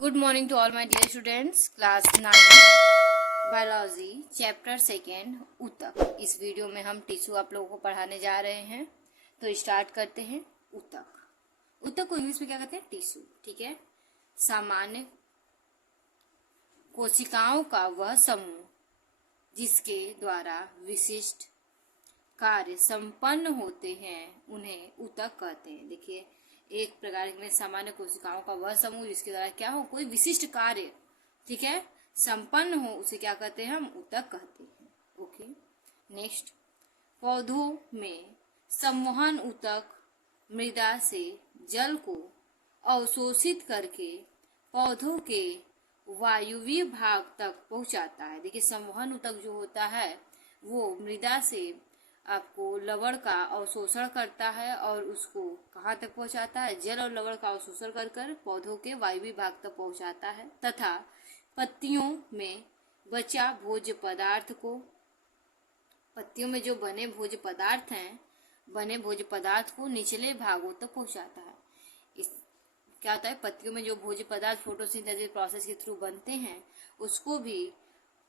Good morning to all my dear students. Class 9 biology chapter second ऊतक। इस video में हम टिश्यू आप लोगों को पढ़ाने जा रहे हैं, तो स्टार्ट करते हैं। ऊतक ऊतक को इंग्लिश में क्या कहते हैं? टिश्यू। ठीक है। सामान्य कोशिकाओं का वह समूह जिसके द्वारा विशिष्ट कार्य संपन्न होते हैं उन्हें ऊतक कहते हैं। देखिए, एक प्रकार में सामान्य कोशिकाओं का वह समूह जिसके द्वारा क्या हो, कोई विशिष्ट कार्य, ठीक है, संपन्न हो, उसे क्या कहते हैं? हम ऊतक कहते हैं। ओके। नेक्स्ट, पौधों में संवहन ऊतक मृदा से जल को अवशोषित करके पौधों के वायुवीय भाग तक पहुंचाता है। देखिए, संवहन ऊतक जो होता है वो मृदा से आपको लवण का अवशोषण करता है और उसको कहाँ तक पहुंचाता है? जल और लवण का अवशोषण कर कर पौधों के वायवीय भाग तक पहुंचाता है, तथा पत्तियों में बचा भोज्य पदार्थ को, पत्तियों में जो बने भोज्य पदार्थ हैं, बने भोज्य पदार्थ को निचले भागों तक पहुंचाता है। इस क्या होता है? पत्तियों में जो भोज्य पदार्थ फोटोसिंथेसिस प्रोसेस के थ्रू बनते हैं उसको भी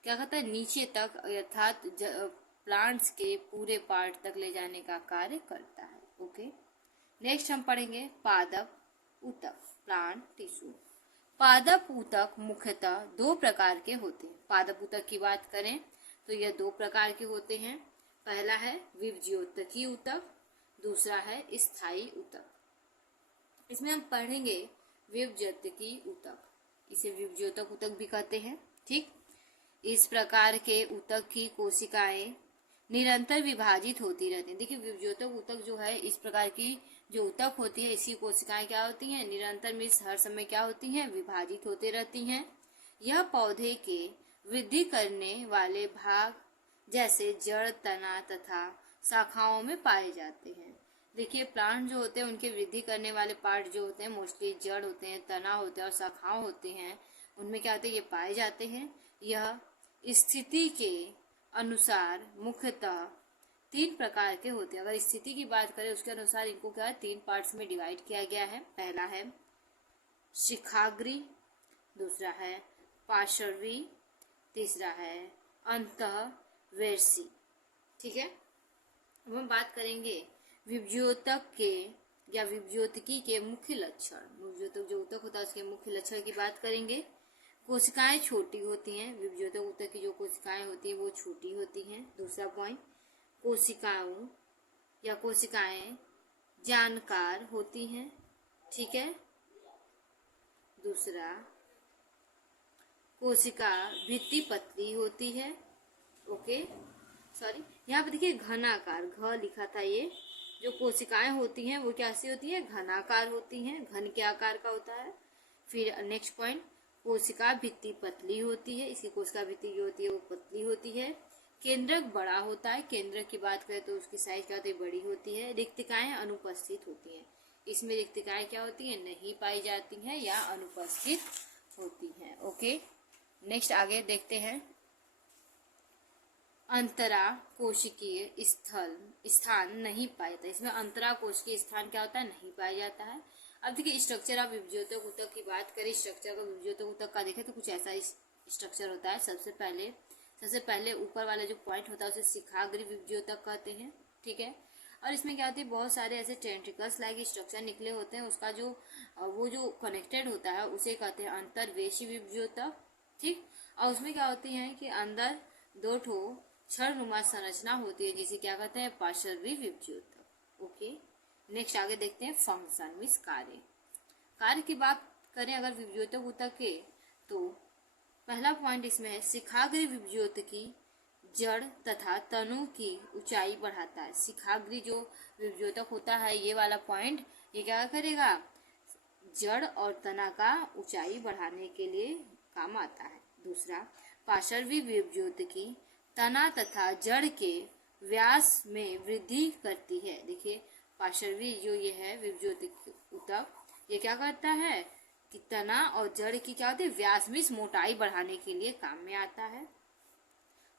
क्या कहता है? नीचे तक, अर्थात प्लांट्स के पूरे पार्ट तक ले जाने का कार्य करता है। ओके। नेक्स्ट हम पढ़ेंगे पादप ऊतक, प्लांट टिश्यू। पादप ऊतक मुख्यतः दो प्रकार के होते हैं। पादप ऊतक की बात करें तो यह दो प्रकार के होते हैं। पहला है विभज्योतकी ऊतक, दूसरा है स्थायी ऊतक। इसमें हम पढ़ेंगे विभज्योतकी ऊतक, इसे विभज्योतक ऊतक भी कहते हैं। ठीक। इस प्रकार के ऊतक की कोशिकाएं निरंतर विभाजित होती रहती हैं। देखिए, विभज्योतक ऊतक जो है, इस प्रकार की जो ऊतक होती है, इसकी कोशिकाएं क्या होती हैं? निरंतर मीन्स हर समय क्या होती हैं? विभाजित होते रहती हैं। यह पौधे के वृद्धि करने वाले भाग जैसे जड़, तना तथा शाखाओं में पाए जाते हैं। देखिए, प्लांट जो होते हैं उनके वृद्धि करने वाले पार्ट जो होते हैं मोस्टली जड़ होते हैं, तना होते हैं और शाखाएं होती हैं। उनमें क्या होते हैं? ये पाए जाते हैं। यह स्थिति के अनुसार मुख्यतः तीन प्रकार के होते हैं। अगर स्थिति की बात करें उसके अनुसार इनको क्या है? तीन पार्ट्स में डिवाइड किया गया है। पहला है शिखाग्री, दूसरा है पार्श्वी, तीसरा है अंतःवर्षी। ठीक है। अब हम बात करेंगे विभज्योतक के या विभज्योतकी के मुख्य लक्षण। विभज्योतक जो ऊतक होता है उसके मुख्य लक्षण की बात करेंगे। कोशिकाएं छोटी होती हैं। विभज्योतक ऊतक की जो कोशिकाएं होती हैं वो छोटी होती हैं। दूसरा पॉइंट, कोशिकाएं जानकार होती हैं। ठीक है। दूसरा, कोशिका भित्ति पतली होती है। ओके, सॉरी, यहाँ पे देखिए घनाकार, घ लिखा था। ये जो कोशिकाएं होती हैं वो कैसी होती है? घनाकार होती हैं, घन के आकार का होता है। फिर नेक्स्ट पॉइंट, कोशिका भित्ति पतली होती है। इसकी कोशिका भित्ति जो होती है वो पतली होती है। केंद्रक बड़ा होता है। केंद्रक की बात करें तो उसकी साइज क्या होती है? बड़ी होती है। रिक्तिकाएं अनुपस्थित होती हैं। इसमें रिक्तिकाएं क्या होती हैं? नहीं पाई जाती हैं या अनुपस्थित होती हैं। ओके। नेक्स्ट आगे देखते हैं। अंतरा कोशिकीय स्थान नहीं पाया जाता। इसमें अंतरा कोशिकीय स्थान क्या होता है? नहीं पाया जाता है। अब देखिए, स्ट्रक्चर ऑफ विभज्योतक ऊतक की बात करें, स्ट्रक्चर का विभज्योतक ऊतक का देखें तो कुछ ऐसा स्ट्रक्चर होता है। सबसे पहले ऊपर वाला जो पॉइंट होता है उसे शिखाग्री विभज्योतक कहते हैं। ठीक है। और इसमें क्या होती है? बहुत सारे ऐसे टेंट्रिकल्स लाइक स्ट्रक्चर निकले होते हैं। उसका जो वो जो कनेक्टेड होता है उसे कहते हैं अंतर्वेशी विभज्योतक। ठीक। और उसमें क्या होती है कि अंदर दो ठो क्षणनुमा संरचना होती है जिसे क्या कहते हैं? पार्श्वी विभज्योतक। ओके। नेक्स्ट आगे देखते हैं फंक्शन मीन्स कार्य की बात करें अगर विभज्योतक ऊतक के, तो पहला पॉइंट इसमें है शिखाग्री विभज्योतकी जड़ तथा तनु की ऊंचाई बढ़ाता है। शिखाग्री जो विभज्योतक होता है, ये वाला पॉइंट, ये क्या करेगा? जड़ और तना का ऊंचाई बढ़ाने के लिए काम आता है। दूसरा, पार्श्वी विभज्योतकी तना तथा जड़ के व्यास में वृद्धि करती है। देखिए, पार्श्वी जो ये है विभज्योतक ऊतक, ये क्या करता है कि तना और जड़ की क्या होती है? व्यास में मोटाई बढ़ाने के लिए काम में आता है।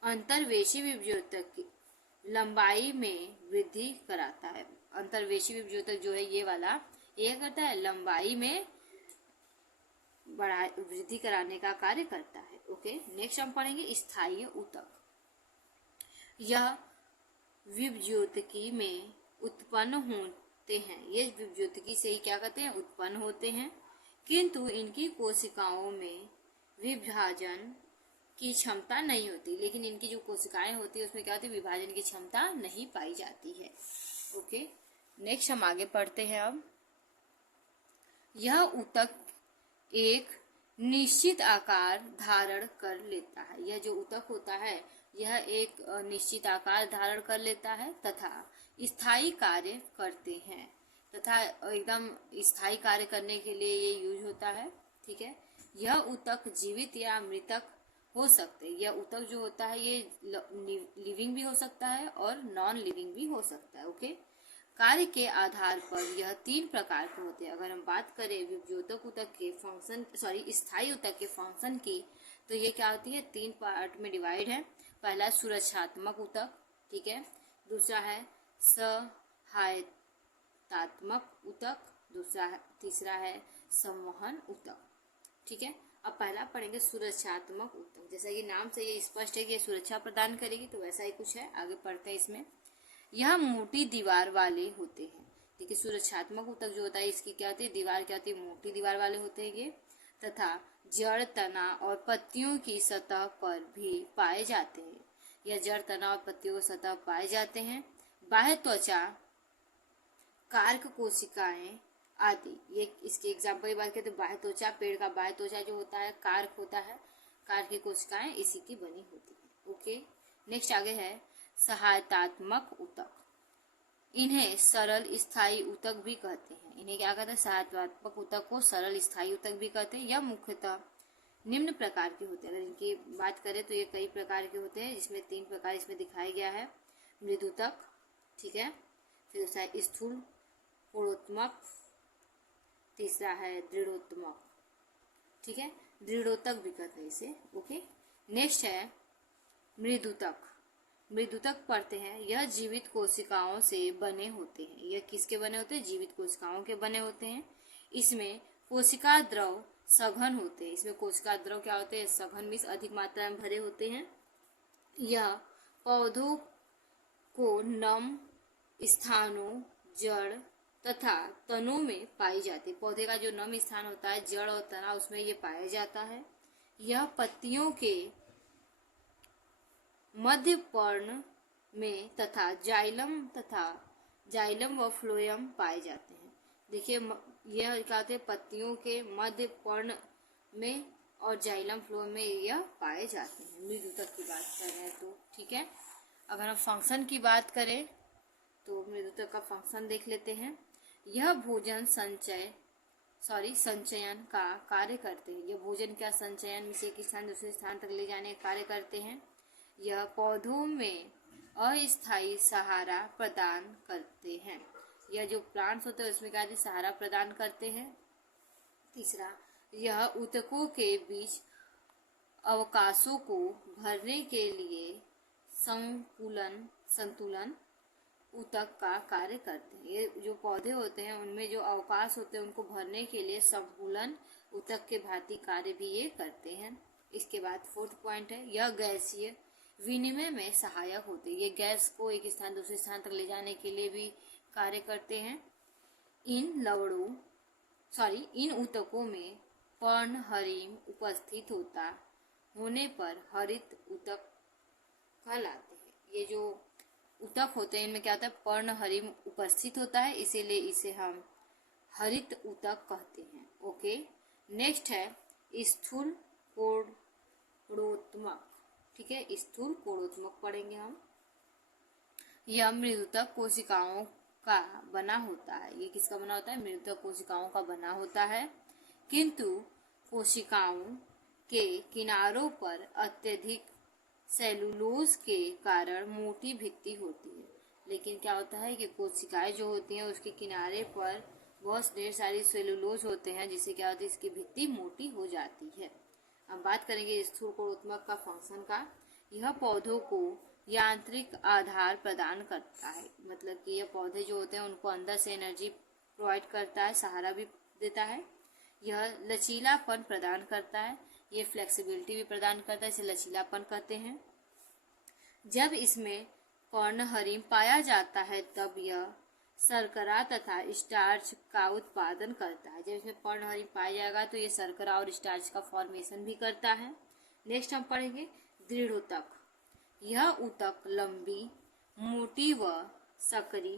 अंतर्वेशी विभज्योतक की लंबाई में वृद्धि कराता है। अंतर्वेशी विभज्योतक जो है ये वाला, ये करता है लंबाई में वृद्धि कराने का कार्य करता है। ओके, नेक्स्ट हम पढ़ेंगे स्थायी ऊतक। यह विभज्योतिकी में उत्पन्न होते हैं, ये विभज्योतिकी से ही क्या कहते हैं, उत्पन्न होते हैं, किंतु इनकी कोशिकाओं में विभाजन की क्षमता नहीं होती। लेकिन इनकी जो कोशिकाएं होती है उसमें क्या होती है, विभाजन की क्षमता नहीं पाई जाती है। ओके, नेक्स्ट हम आगे पढ़ते हैं। अब यह ऊतक एक निश्चित आकार धारण कर लेता है। यह जो ऊतक होता है यह एक निश्चित आकार धारण कर लेता है तथा स्थायी कार्य करते हैं, तथा एकदम स्थायी कार्य करने के लिए ये यूज होता है। ठीक है, यह ऊतक जीवित या मृतक हो सकते हैं। यह ऊतक जो होता है ये लिविंग भी हो सकता है और नॉन लिविंग भी हो सकता है। ओके, कार्य के आधार पर यह 3 प्रकार के होते हैं। अगर हम बात करें विभज्योतक ऊतक के फंक्शन, स्थायी ऊतक के फंक्शन की, तो ये क्या होती है, 3 पार्ट में डिवाइड है। पहला सुरक्षात्मक ऊतक, ठीक है, दूसरा है सहायतात्मक ऊतक, तीसरा है संवहन ऊतक। ठीक है, अब पहला पढ़ेंगे सुरक्षात्मक ऊतक। जैसा कि नाम से ये स्पष्ट है कि ये सुरक्षा प्रदान करेगी, तो वैसा ही कुछ है। आगे पढ़ते हैं इसमें। यह मोटी दीवार वाले होते हैं। देखिए, सुरक्षात्मक ऊतक जो होता है इसकी क्या होती है, दीवार क्या होती है, मोटी दीवार वाले होते हैं ये, तथा जड़, तना और पत्तियों की सतह पर भी पाए जाते हैं। यह जड़, तना और पत्तियों की सतह पाए जाते हैं। बाह्य त्वचा, कार्क कोशिकाएं आदि, ये इसके एग्जाम्पल की बात करें तो बाह्य त्वचा, पेड़ का बाह्य त्वचा जो होता है कार्क होता है, कार्क की कोशिकाएं इसी की बनी होती है। ओके, नेक्स्ट आगे है सहायतात्मक ऊतक। इन्हें सरल स्थायी ऊतक भी कहते हैं। इन्हें क्या कहते हैं, सहायतात्मक ऊतक को सरल स्थायी ऊतक भी कहते हैं। यह मुख्यतः निम्न प्रकार के होते हैं। अगर इनकी बात करें तो ये कई प्रकार के होते हैं, जिसमें 3 प्रकार इसमें दिखाया गया है। मृदुतक, ठीक है, फिर दूसरा है स्थूल कोणोत्मक, तीसरा है दृढ़ोत्मक। ठीक है, दृढ़ोतक भी कहते हैं इसे। ओके, नेक्स्ट है मृदुतक। मृदुतक पढ़ते हैं। यह जीवित कोशिकाओं से बने होते हैं। यह किसके बने होते हैं, जीवित कोशिकाओं के बने होते हैं। इसमें कोशिका द्रव सघन होते हैं। इसमें कोशिका द्रव क्या होते हैं, सघन मीन्स अधिक मात्रा में भरे होते हैं। यह पौधों को नम स्थानों, जड़ तथा तनों में पाई जाती है। पौधे का जो नम स्थान होता है, जड़ और तना, उसमें ये पाया जाता है। यह पत्तियों के मध्य पर्ण में तथा जाइलम व फ्लोएम पाए जाते हैं। देखिए, यह क्या होते हैं, पत्तियों के मध्य पर्ण में और जाइलम फ्लोएम में यह पाए जाते हैं। मृदुतक की बात कर रहे हैं तो ठीक है। अगर हम फंक्शन की बात करें तो मृदुतक का फंक्शन देख लेते हैं। यह भोजन संचयन का कार्य करते हैं। यह भोजन का संचयन से एक स्थान दूसरे स्थान तक ले जाने का कार्य करते हैं। यह पौधों में अस्थायी सहारा प्रदान करते हैं। यह जो प्लांट्स होते हैं उसमें क्या सहारा प्रदान करते हैं। तीसरा, यह ऊतकों के बीच अवकाशों को भरने के लिए संतुलन ऊतक का कार्य करते हैं। ये जो पौधे होते हैं उनमें जो अवकाश होते हैं उनको भरने के लिए संतुलन ऊतक के भांति कार्य भी ये करते हैं। इसके बाद 4th पॉइंट है, यह गैसीय विनिमय में सहायक होते हैं। ये गैस को एक स्थान दूसरे स्थान तक ले जाने के लिए भी कार्य करते हैं। इन ऊतकों में पर्णहरिम उपस्थित होने पर हरित ऊतक कहलाते हैं। ये जो ऊतक होते हैं इनमें क्या होता है, पर्णहरिम उपस्थित होता है, इसीलिए इसे हम हरित ऊतक कहते हैं। ओके, नेक्स्ट है स्थूल कोणोत्मक। ठीक है, स्थूल कोणोत्मक पढ़ेंगे हम। यह मृदुतक कोशिकाओं का बना होता है। ये किसका बना होता है, मृदुतक कोशिकाओं का बना होता है, किंतु कोशिकाओं के किनारों पर अत्यधिक सेलुलोज के कारण मोटी भित्ति होती है। लेकिन क्या होता है कि कोशिकाएं जो होती हैं उसके किनारे पर बहुत ढेर सारी सेलुलोज होते हैं, जिससे क्या होती है, इसकी भित्ति मोटी हो जाती है। अब बात करेंगे स्थूल कोणोत्मक का फंक्शन का। यह पौधों को यांत्रिक आधार प्रदान करता है। मतलब कि यह पौधे जो होते हैं उनको अंदर से एनर्जी प्रोवाइड करता है, सहारा भी देता है। यह लचीलापन प्रदान करता है, ये फ्लेक्सिबिलिटी भी प्रदान करता है, इसे लचीलापन कहते हैं। जब इसमें पर्णहरिम पाया जाता है तब यह शर्करा तथा स्टार्च का उत्पादन करता है। जब इसमें पर्णहरिम पाया जाएगा तो ये शर्करा और स्टार्च का फॉर्मेशन भी करता है। नेक्स्ट हम पढ़ेंगे दृढ़ ऊतक। यह ऊतक लंबी, मोटी व सकरी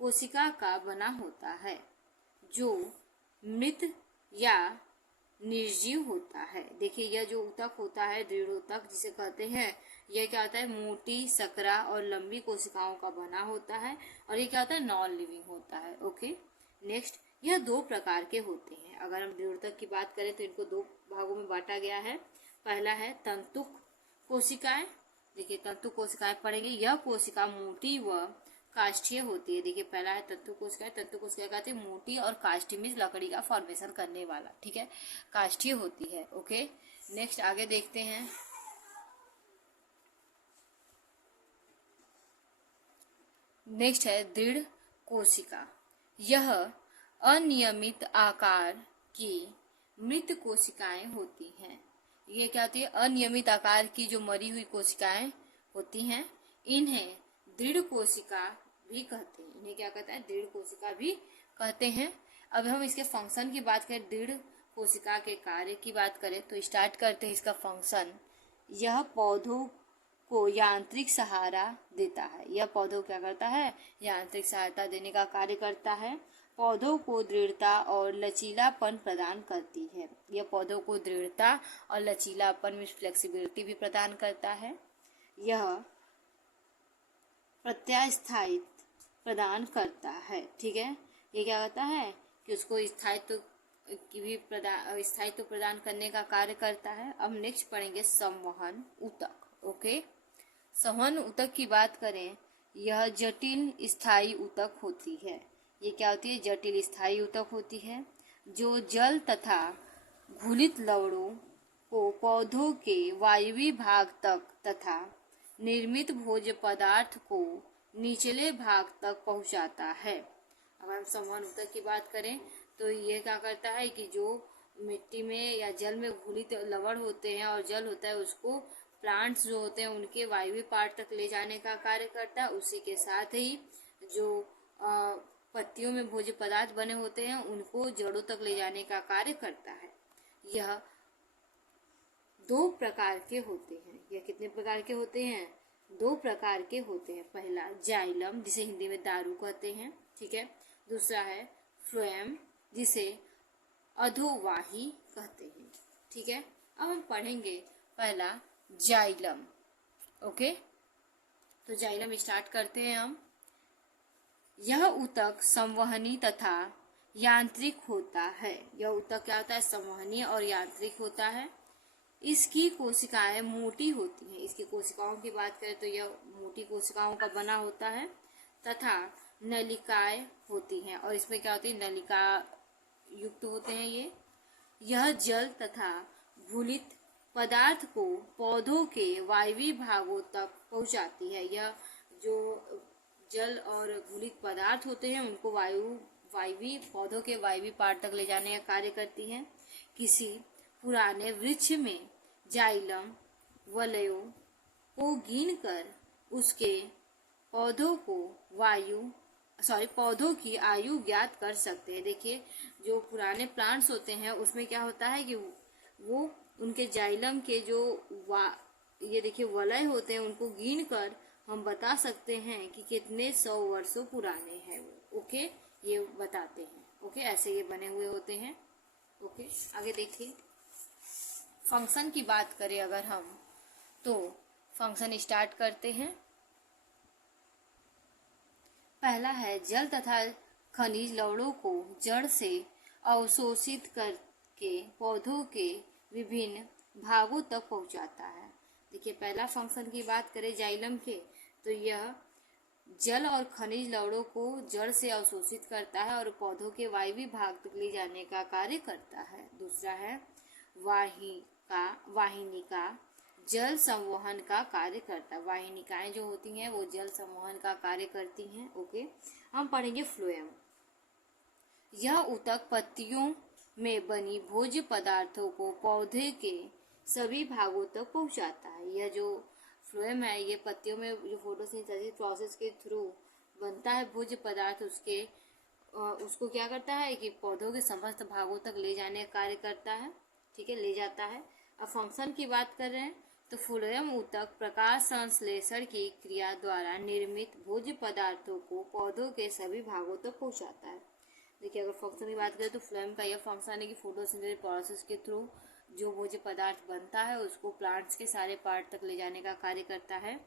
कोशिका का बना होता है जो मृत या निर्जीव होता है। देखिए यह जो ऊतक होता है दृढ़ ऊतक जिसे कहते हैं, यह क्या होता है, मोटी, सकरा और लंबी कोशिकाओं का बना होता है और ये क्या होता है, नॉन लिविंग होता है। ओके, नेक्स्ट यह दो प्रकार के होते हैं। अगर हम दृढ़ ऊतक की बात करें तो इनको दो भागों में बांटा गया है। पहला है तंतुक कोशिकाएं। देखिए तंतु कोशिकाएं पढ़ेंगे। यह कोशिका मोटी व काष्ठीय होती है। देखिए पहला है तंतु कोशिका। तंतु कोशिका कहते हैं मोटी और काष्ठीय में लकड़ी का फॉर्मेशन करने वाला, ठीक है, काष्ठीय होती है। ओके, नेक्स्ट आगे देखते हैं। नेक्स्ट है दृढ़ कोशिका। यह अनियमित आकार की मृत कोशिकाएं होती हैं। ये क्या होती है, अनियमित आकार की जो मरी हुई कोशिकाएं होती हैं, इन्हें दृढ़ कोशिका भी कहते हैं। इन्हें क्या कहता है, दृढ़ कोशिका भी कहते हैं। अब हम इसके फंक्शन की बात करें, दृढ़ कोशिका के कार्य की बात करें तो स्टार्ट करते हैं इसका फंक्शन। यह पौधों को यांत्रिक सहारा देता है। यह पौधों क्या करता है, यांत्रिक सहायता देने का कार्य करता है। पौधों को दृढ़ता और लचीलापन प्रदान करती है। यह पौधों को दृढ़ता और लचीलापन में फ्लेक्सिबिलिटी भी प्रदान करता है। यह प्रत्यास्थायित्व प्रदान करता है, ठीक है। ये क्या करता है कि उसको स्थायित्व की भी स्थायित्व प्रदान करने का कार्य करता है। अब नेक्स्ट पढ़ेंगे संवहन ऊतक। ओके, संवहन ऊतक की बात करें, यह जटिल स्थायी ऊतक होती है। ये क्या होती है, जटिल स्थायी ऊतक होती है जो जल तथा घुलित लवणों को पौधों के वायवीय भाग तक तथा निर्मित भोज्य पदार्थ को निचले भाग तक पहुंचाता है। अगर हम संवहन ऊतक की बात करें तो ये क्या करता है कि जो मिट्टी में या जल में घुलित लवण होते हैं और जल होता है उसको प्लांट्स जो होते हैं उनके वायवीय पार्ट तक ले जाने का कार्य करता है। उसी के साथ ही जो पत्तियों में भोज्य पदार्थ बने होते हैं उनको जड़ों तक ले जाने का कार्य करता है। यह दो प्रकार के होते हैं। यह कितने प्रकार के होते हैं, दो प्रकार के होते हैं। पहला जाइलम जिसे हिंदी में दारू कहते हैं, ठीक है। दूसरा है फ्लोएम जिसे अधोवाही कहते हैं, ठीक है। अब हम पढ़ेंगे पहला जाइलम। ओके, तो जाइलम स्टार्ट करते हैं हम। यह ऊतक संवहनी तथा यांत्रिक होता है। यह ऊतक क्या होता है, संवहनी और यांत्रिक होता है। इसकी कोशिकाएं मोटी होती हैं। इसकी कोशिकाओं की बात करें तो यह मोटी कोशिकाओं का बना होता है तथा नलिकाएं होती हैं और इसमें क्या होती है, नलिका युक्त होते हैं ये। यह जल तथा घुलित पदार्थ को पौधों के वायवीय भागों तक पहुंचाती है। यह जो जल और घुलित पदार्थ होते हैं उनको वायवीय पौधों के वायवीय पार्ट तक ले जाने का कार्य करती है। किसी पुराने वृक्ष में जाइलम वलयों को गिनकर उसके पौधों की आयु ज्ञात कर सकते हैं। देखिए जो पुराने प्लांट्स होते हैं उसमें क्या होता है कि वो उनके जाइलम के जो ये देखिए वलय होते हैं उनको गिनकर हम बता सकते हैं कि कितने 100 वर्षों पुराने हैं वो। ओके, ये बताते हैं। ओके, ऐसे ये बने हुए होते हैं। ओके, आगे देखिए फंक्शन की बात करें अगर हम तो फंक्शन स्टार्ट करते हैं। पहला है जल तथा खनिज लवणों को जड़ से अवशोषित करके पौधों के विभिन्न भागों तक पहुंचाता है। देखिए पहला फंक्शन की बात करें जाइलम के तो यह जल और खनिज लवणों को जड़ से अवशोषित करता है और पौधों के वायवीय भाग तक ले जाने का कार्य करता है। दूसरा है वाहिनिका जल संवहन का कार्य करता है। वाहिनिकाएं जो होती हैं वो जल संवहन का कार्य करती हैं। ओके, हम पढ़ेंगे फ्लोएम। यह ऊतक पत्तियों में बनी भोज्य पदार्थों को पौधे के सभी भागों तक पहुंचाता है। यह जो फ्लोएम है, ये पत्तियों में जो फोटोसिंथेसिस प्रोसेस के थ्रू बनता है भोज्य पदार्थ, उसको क्या करता है कि पौधों के समस्त भागों तक ले जाने का कार्य करता है। ठीक है, ले जाता है। अब फंक्शन की बात कर रहे हैं तो फ्लोएम ऊतक प्रकाश संश्लेषण की क्रिया द्वारा निर्मित भोज्य पदार्थों को पौधों के सभी भागों तक पहुंचाता है। देखिए, अगर फंक्शन की बात करें तो फ्लोएम का यह फंक्शन है कि फोटोसिंथेसिस प्रोसेस के थ्रू जो भोज्य पदार्थ बनता है उसको प्लांट्स के सारे पार्ट तक ले जाने का कार्य करता है।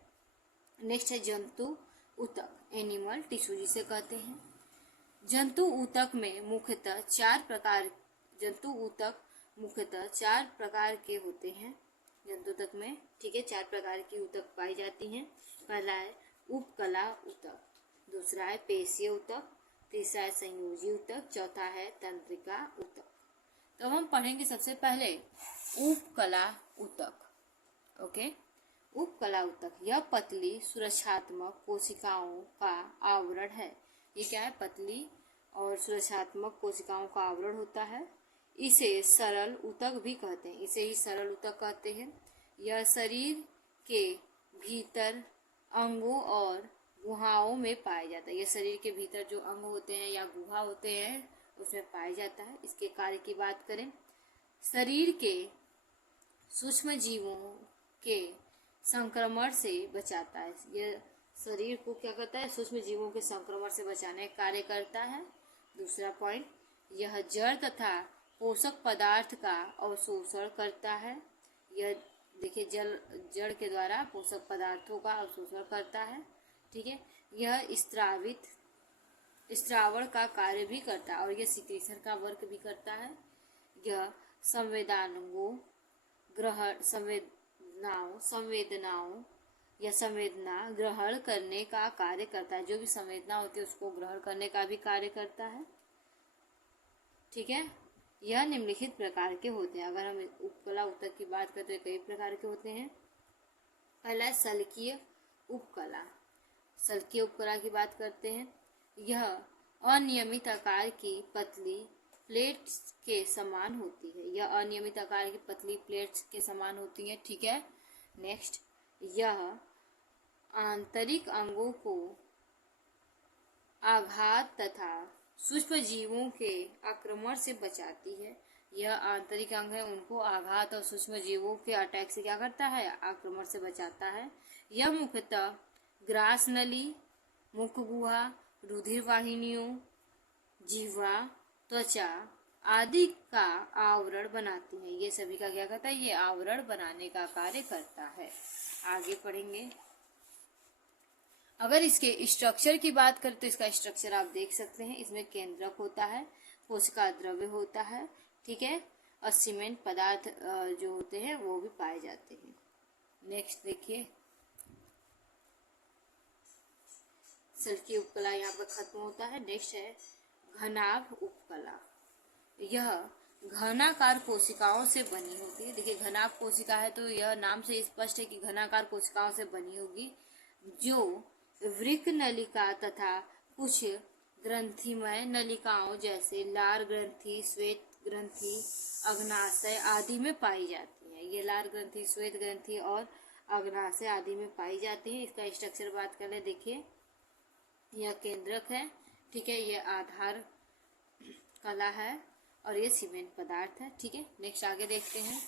नेक्स्ट है जंतु ऊतक, एनिमल टिश्यू जिसे कहते हैं। जंतु ऊतक में मुख्यतः चार प्रकार के होते हैं। जंतु ऊतक में, ठीक है, 4 प्रकार की ऊतक पाई जाती हैं। पहला है उपकला ऊतक, दूसरा है पेशीय ऊतक, तीसरा है संयोजी ऊतक, चौथा है तंत्रिका ऊतक। तो हम पढ़ेंगे सबसे पहले उपकला ऊतक। ओके, उपकला ऊतक यह पतली सुरक्षात्मक कोशिकाओं का आवरण है। ये क्या है? पतली और सुरक्षात्मक कोशिकाओं का आवरण होता है। इसे सरल ऊतक भी कहते हैं, इसे ही सरल ऊतक कहते हैं। यह शरीर के भीतर अंगों और गुहाओं में पाया जाता है। यह शरीर के भीतर जो अंग होते हैं या गुहा होते हैं उसमें पाया जाता है। इसके कार्य की बात करें, शरीर के सूक्ष्म जीवों के संक्रमण से बचाता है। यह शरीर को क्या करता है? सूक्ष्म जीवों के संक्रमण से बचाने का कार्य करता है। दूसरा पॉइंट, यह जड़ तथा पोषक पदार्थ का अवशोषण करता है। यह देखिए जड़ के द्वारा पोषक पदार्थों का अवशोषण करता है। ठीक है, यह स्त्रावण का कार्य भी करता है और यह सिक्रीशन का वर्क भी करता है। यह संवेदना ग्रहण करने का कार्य करता है। जो भी संवेदना होती है उसको ग्रहण करने का भी कार्य करता है। ठीक है, यह निम्नलिखित प्रकार के होते हैं। अगर हम उपकला ऊतक की बात करते हैं, कई प्रकार के होते हैं। पहला है सल्कीय उपकला। सल्कीय उपकला की बात करते हैं, यह अनियमित आकार की पतली प्लेट्स के समान होती है। यह अनियमित आकार की पतली प्लेट्स के समान होती है। ठीक है, नेक्स्ट, यह आंतरिक अंगों को आघात तथा सूक्ष्म जीवों के आक्रमण से बचाती है। यह आंतरिक अंग है, उनको आघात और सूक्ष्म जीवों के अटैक से क्या करता है? आक्रमण से बचाता है। यह मुख्यतः ग्रास नली, मुख गुहा, रुधिर वाहिनियों, जिह्वा, त्वचा आदि का आवरण बनाती है। ये सभी का क्या करता है? ये आवरण बनाने का कार्य करता है। आगे पढ़ेंगे। अगर इसके स्ट्रक्चर की बात करें तो इसका स्ट्रक्चर आप देख सकते हैं। इसमें केंद्रक होता है, कोशिका द्रव्य होता है, ठीक है, और सीमेंट पदार्थ जो होते हैं वो भी पाए जाते हैं। नेक्स्ट देखिए, सल्कीय उपकला यहाँ पर खत्म होता है। नेक्स्ट है घनाभ उपकला। यह घनाकार कोशिकाओं से बनी होती है। देखिए, घनाभ कोशिका है तो यह नाम से स्पष्ट है कि घनाकार कोशिकाओं से बनी होगी, जो वृक्क नलिका तथा कुछ ग्रंथिमय नलिकाओं जैसे लार ग्रंथि, श्वेत ग्रंथि, अग्नाशय आदि में पाई जाती है। ये लार ग्रंथि, श्वेत ग्रंथि और अग्नाशय आदि में पाई जाती है। इसका स्ट्रक्चर बात कर ले, देखिए, यह केंद्रक है, ठीक है, यह आधार कला है और ये सीमेंट पदार्थ है। ठीक है, नेक्स्ट आगे देखते हैं।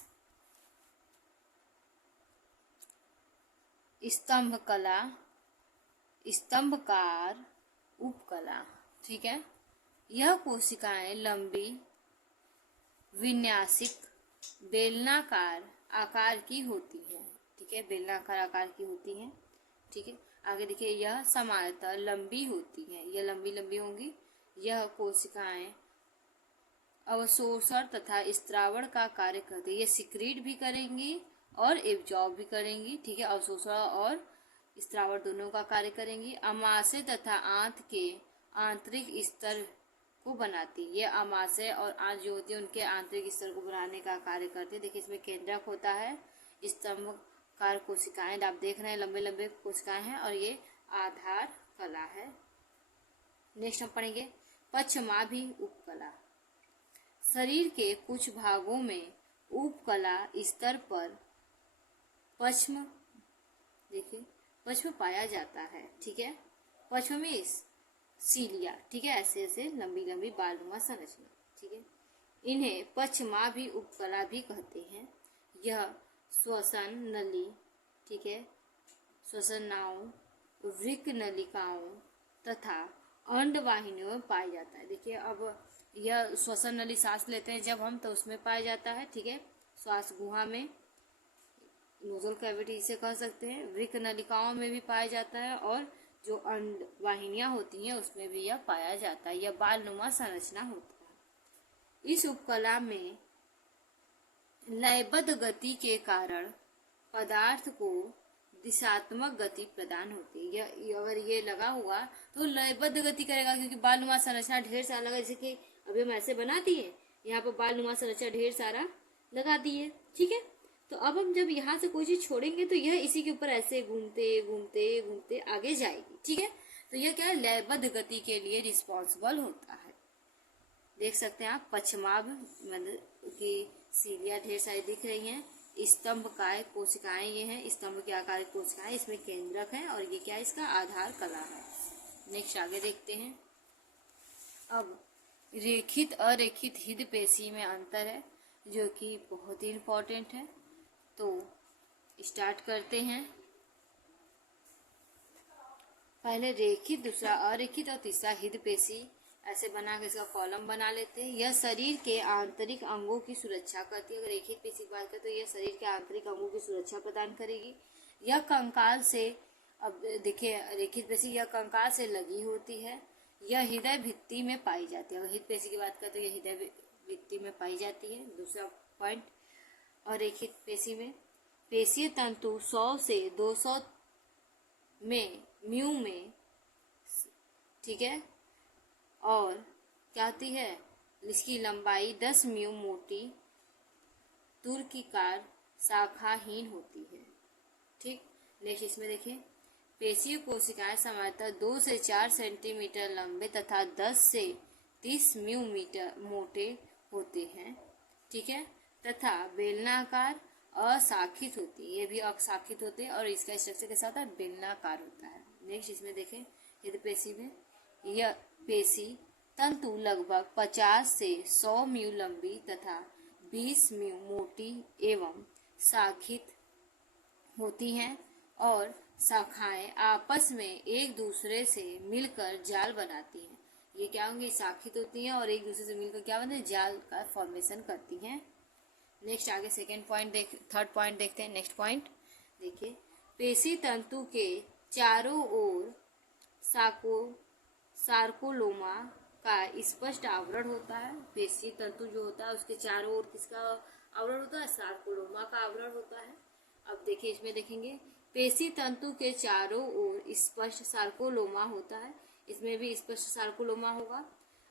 स्तंभ कला, स्तंभकार उपकला। ठीक है, यह कोशिकाएं लंबी, विन्यासिक, बेलनाकार आकार की होती है। ठीक है, बेलनाकार आकार की होती है। ठीक है, आगे देखिए, यह सामान्यतः लंबी होती है, यह लंबी लंबी होंगी। यह कोशिकाएं अवशोषण तथा स्त्रावण का कार्य करती है। ये सिक्रीट भी करेंगी और एब्जॉर्ब भी करेंगी। ठीक है, अवशोषण और स्त्रावण दोनों का कार्य करेंगी। अमाशय तथा आंत के आंतरिक स्तर को बनाती है। ये अमाशय और आंत जो होती है उनके आंतरिक स्तर को बनाने का कार्य करती है। देखिए, इसमें केंद्रक होता है, स्तंभकार कोशिकाएं आप देख रहे हैं, लंबे लंबे कोशिकाएं हैं, और ये आधार कला है। नेक्स्ट हम पढ़ेंगे पक्षमाभि उपकला। शरीर के कुछ भागों में उपकला स्तर पर पश्म, देखिए पश्म पाया जाता है। ठीक है, पश्म में सीलिया, ठीक है, ऐसे ऐसे लंबी लंबी बालनुमा संरचना। ठीक है, इन्हें पश्चिमा भी उपकला भी कहते हैं। यह श्वसन नली, ठीक है, श्वसन नाड़ों, वृक्क नलिकाओं तथा अंडवाहिनियों में पाया जाता है। देखिए अब यह श्वसन नली, सांस लेते हैं जब हम तो उसमें पाया जाता है। ठीक है, श्वास गुहा में, नोजल कैविटी इसे कह सकते हैं। वृक्क नलिकाओं में भी पाया जाता है और जो अंडवाहिनियां होती हैं उसमें भी यह पाया जाता है। यह बालनुमा संरचना होता है। इस उपकला में लयबद्ध गति के कारण पदार्थ को दिशात्मक गति प्रदान होती है। अगर ये लगा हुआ तो लयबद्ध गति करेगा, क्योंकि बालनुमा संरचना ढेर सारा लगा, जैसे कि अभी हम ऐसे बना दिए, यहाँ पर बालनुमा संरचना ढेर सारा लगा दिए। ठीक है, तो अब हम जब यहाँ से कोई चीज छोड़ेंगे तो यह इसी के ऊपर ऐसे घूमते घूमते घूमते आगे जाएगी। ठीक है, तो यह क्या है, लयबद्ध गति के लिए रिस्पॉन्सिबल होता है। देख सकते हैं आप पश्चिमाभ की सीलिया ढेर सारी दिख रही हैं। स्तंभ काय कोशिकाएं ये हैं, स्तंभ के आकार की कोशिकाएं, इसमें केंद्रक है और ये क्या है, इसका आधार कला है। नेक्स्ट आगे देखते हैं। अब रेखित अरेखित हृदय पेशी में अंतर है, जो कि बहुत ही इम्पोर्टेंट है। तो स्टार्ट करते हैं। पहले रेखित, दूसरा अरेखित और तीसरा हृदय पेशी, ऐसे बना के इसका कॉलम बना लेते हैं। यह शरीर के आंतरिक अंगों की सुरक्षा करती है। अगर रेखित पेशी की बात करें तो यह शरीर के आंतरिक अंगों की सुरक्षा प्रदान करेगी। यह कंकाल से, अब देखिए रेखित पेशी यह कंकाल से लगी होती है। यह हृदय भित्ति में पाई जाती है। अगर हृदय पेशी की बात करें तो यह हृदय भित्ति में पाई जाती है। दूसरा पॉइंट, और रेखित पेशी में पेशीय तंतु 100 से 200 में म्यू में, ठीक है, और क्या होती है, इसकी लंबाई 10 म्यू मोटी तुर्किकार शाखाहीन होती है। ठीक, नेक्स्ट इसमें देखिए, पेशीय कोशिकाएं सामान्यतः 2 से 4 सेंटीमीटर लंबे तथा 10 से 30 म्यू मीटर मोटे होते हैं। ठीक है, तथा बेलनाकार अशाखित होती है। ये भी अशाखित होते हैं और इसका स्ट्रक्चर के साथ बेलनाकार होता है। नेक्स्ट इसमें देखें, हृदय पेशी में यह पेशी तंतु लगभग 50 से 100 म्यू लंबी तथा 20 म्यू मोटी एवं शाखित होती हैं और शाखाएं आपस में एक दूसरे से मिलकर जाल बनाती हैं। ये क्या होंगी, शाखित होती हैं और एक दूसरे से मिलकर क्या बनते हैं, जाल का फॉर्मेशन करती हैं। नेक्स्ट आगे थर्ड पॉइंट देखते हैं। नेक्स्ट पॉइंट देखिए, पेशी तंतु के चारों ओर सार्कोलोमा का स्पष्ट आवरण होता है। पेशी तंतु जो होता है उसके चारों ओर किसका आवरण होता है, सार्कोलोमा का आवरण होता है। अब देखिए इसमें देखेंगे, पेशी तंतु के चारों ओर स्पष्ट सार्कोलोमा होता है, इसमें भी स्पष्ट सार्कोलोमा होगा।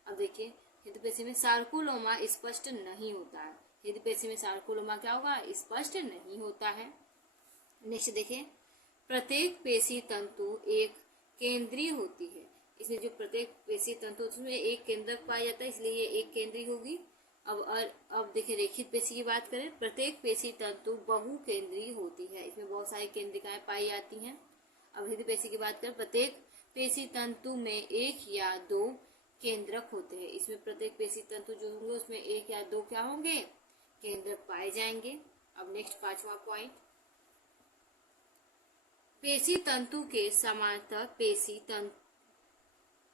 अब देखिए हृदय पेशी में सार्कोलोमा स्पष्ट नहीं होता है। हृदय पेशी में सार्कोलोमा क्या होगा, स्पष्ट नहीं होता है। नेक्स्ट देखिए, प्रत्येक पेशी तंतु एक केंद्रीय होती है। इसमें जो प्रत्येक पेशी तंतु उसमें एक केंद्रक पाया जाता है, इसलिए ये एक केंद्रीय होगी। अब देखिए रेखित पेशी की बात करें, प्रत्येक पेशी तंतु बहु केंद्रीय होती है, इसमें बहुत सारी केंद्रिकाएं पाई जाती हैं। अब हृदय पेशी की बात करें, प्रत्येक पेशी तंतु में एक या दो केंद्रक होते हैं। इसमें प्रत्येक पेशी तंतु जो होंगे उसमें एक या दो क्या होंगे, केंद्रक पाए जाएंगे। अब नेक्स्ट पांचवा पॉइंट, पेशी तंतु के समांतर पेशी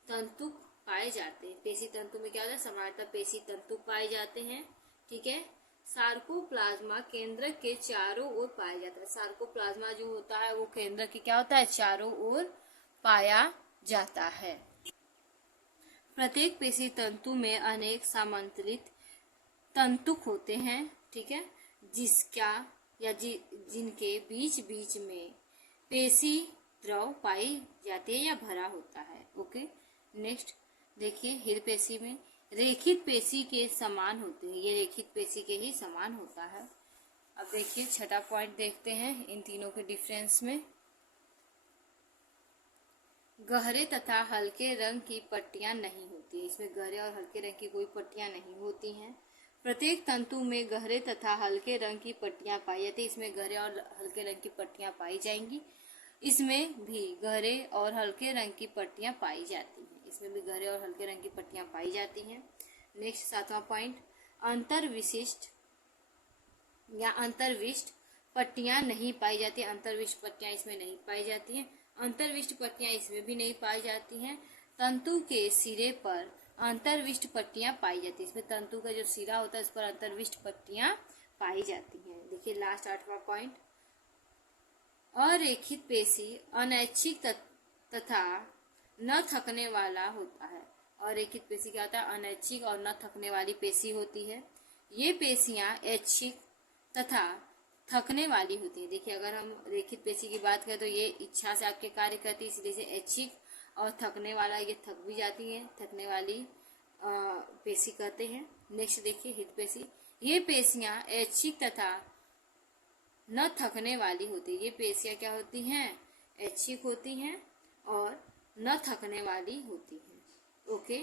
तंतु पाए जाते हैं। पेशी तंतु में क्या होता है, समांतर पेशी तंतु पाए जाते हैं। ठीक है, सार्कोप्लाज्मा केंद्रक के चारों ओर पाया जाता है। सार्कोप्लाज्मा जो होता है वो केंद्रक के क्या होता है, चारों ओर पाया जाता है। प्रत्येक पेशी तंतु में अनेक समांतरित तंतुक होते हैं। ठीक है, जिनके बीच बीच में पेशी द्रव पाई जाती है या भरा होता है। ओके, नेक्स्ट देखिए, हृदय पेशी में रेखित पेशी के समान होते हैं। ये रेखित पेशी के ही समान होता है। अब देखिए छठा पॉइंट देखते हैं इन तीनों के डिफरेंस में। गहरे तथा हल्के रंग की पट्टियां नहीं होती। इसमें गहरे और हल्के रंग की कोई पट्टियां नहीं होती हैं। प्रत्येक तंतु में गहरे तथा हल्के रंग की पट्टियां पाई जाती है। इसमें गहरे और हल्के रंग की पट्टियां पाई जाएंगी। इसमें भी गहरे और हल्के रंग की पट्टियां पाई जाती हैं। इसमें भी गहरे और हल्के रंग की पट्टियां पाई जाती हैं। नेक्स्ट 7वां पॉइंट, अंतर्विशिष्ट या अंतर्विष्ट पट्टियां नहीं पाई जाती। अंतर्विष्ट पट्टियां इसमें नहीं पाई जाती हैं। अंतर्विष्ट पट्टियां इसमें भी नहीं पाई जाती हैं। तंतु के सिरे पर अंतर्विष्ट पट्टियां पाई जाती है। इसमें तंतु का जो सिरा होता है उस पर अंतर्विष्ट पट्टियां पाई जाती हैं। देखिए लास्ट 8वां पॉइंट, अरेखित पेशी अनैच्छिक तथा न थकने वाला होता है। अरेखित पेशी क्या होता है? अनैच्छिक और न थकने वाली पेशी होती है। ये पेशियां ऐच्छिक तथा थकने वाली होती है। देखिए अगर हम रेखित पेशी की बात करें तो ये इच्छा से आपके कार्य करती है, इसलिए से ऐच्छिक, और थकने वाला ये थक भी जाती है, थकने वाली पेशी कहते हैं। नेक्स्ट देखिए हित पेशी, ये पेशियां ऐच्छिक तथा न थकने वाली होती है। ये पेशियां क्या होती हैं? ऐच्छिक होती हैं और न थकने वाली होती हैं। ओके,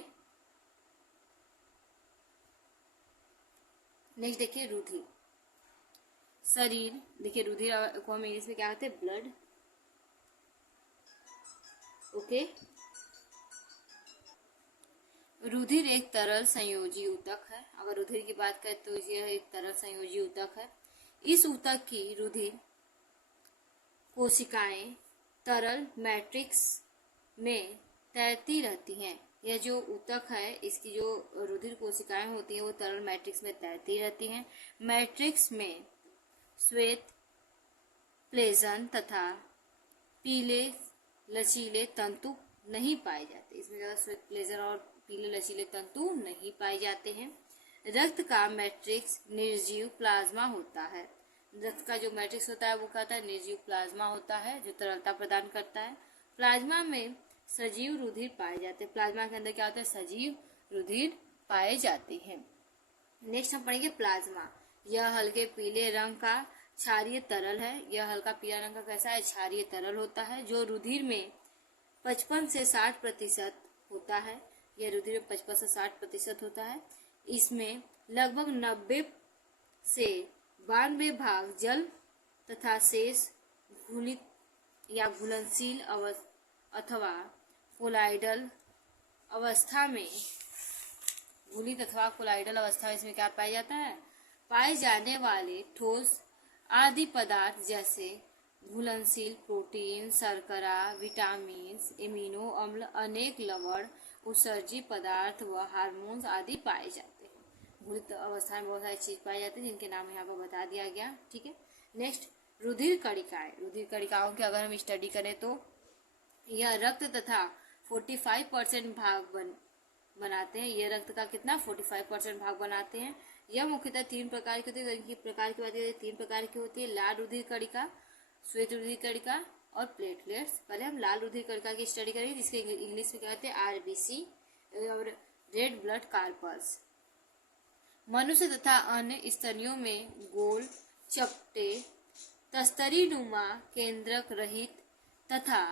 नेक्स्ट देखिए रुधिर। शरीर, देखिए रुधिर को हम इंग्लिश में क्या कहते हैं? ब्लड। ओके, रुधिर एक तरल संयोजी ऊतक है। अगर रुधिर की बात करें तो यह एक तरल संयोजी ऊतक है। इस ऊतक की रुधिर कोशिकाएं तरल मैट्रिक्स में तैरती रहती हैं। यह जो ऊतक है, इसकी जो रुधिर कोशिकाएं होती हैं वो तरल मैट्रिक्स में तैरती रहती हैं। मैट्रिक्स में श्वेत प्लेजन तथा पीले लचीले तंतु नहीं पाए जाते। इसमें ज्यादा श्वेत प्लेजन और पीले लचीले तंतु नहीं पाए जाते हैं। रक्त का मैट्रिक्स निर्जीव प्लाज्मा होता है। रक्त का जो मैट्रिक्स होता है वो कहता है निर्जीव प्लाज्मा होता है, जो तरलता प्रदान करता है। प्लाज्मा में सजीव रुधिर पाए जाते हैं। प्लाज्मा के अंदर क्या होता है? सजीव रुधिर पाए जाते हैं। नेक्स्ट हम पढ़ेंगे प्लाज्मा। यह हल्के पीले रंग का क्षारीय तरल है। यह हल्का पीला रंग का कैसा है? क्षारीय तरल होता है, जो रुधिर में 55 से 60% होता है। यह रुधिर में 55 से 60% होता है। इसमें लगभग 90 से 92 भाग जल तथा शेष घुलित या घुलनशील अथवा कोलाइडल अवस्था में, घुलित अथवा कोलाइडल अवस्था में इसमें क्या पाया जाता है? पाए जाने वाले ठोस आदि पदार्थ जैसे घुलनशील प्रोटीन, शर्करा, विटामिन, एमिनो अम्ल, अनेक लवण, उत्सर्जी पदार्थ व हार्मोन्स आदि पाए जाते हैं। घुलित अवस्था में बहुत सारी चीज पाई जाती है जिनके नाम यहाँ पर बता दिया गया। ठीक है, नेक्स्ट रुधिर कणिकाएं। रुधिर कणिकाओं की अगर हम स्टडी करें तो यह रक्त तथा 45% भाग बनाते हैं। यह रक्त का कितना? 45% भाग बनाते हैं। यह मुख्यतः 3 प्रकार की होती है। इनकी प्रकार की बात करें 3 प्रकार की होती है, लाल रुधिर कणिका, श्वेत रुधिर कणिका और प्लेटलेट्स। पहले हम लाल रुधिर कणिका की स्टडी करेंगे, जिसके इंग्लिश में कहते हैं आरबीसी और रेड ब्लड कार्पल्स। मनुष्य तथा अन्य स्तनियों में गोल, चपटे, तस्तरीनुमा, केंद्रक रहित तथा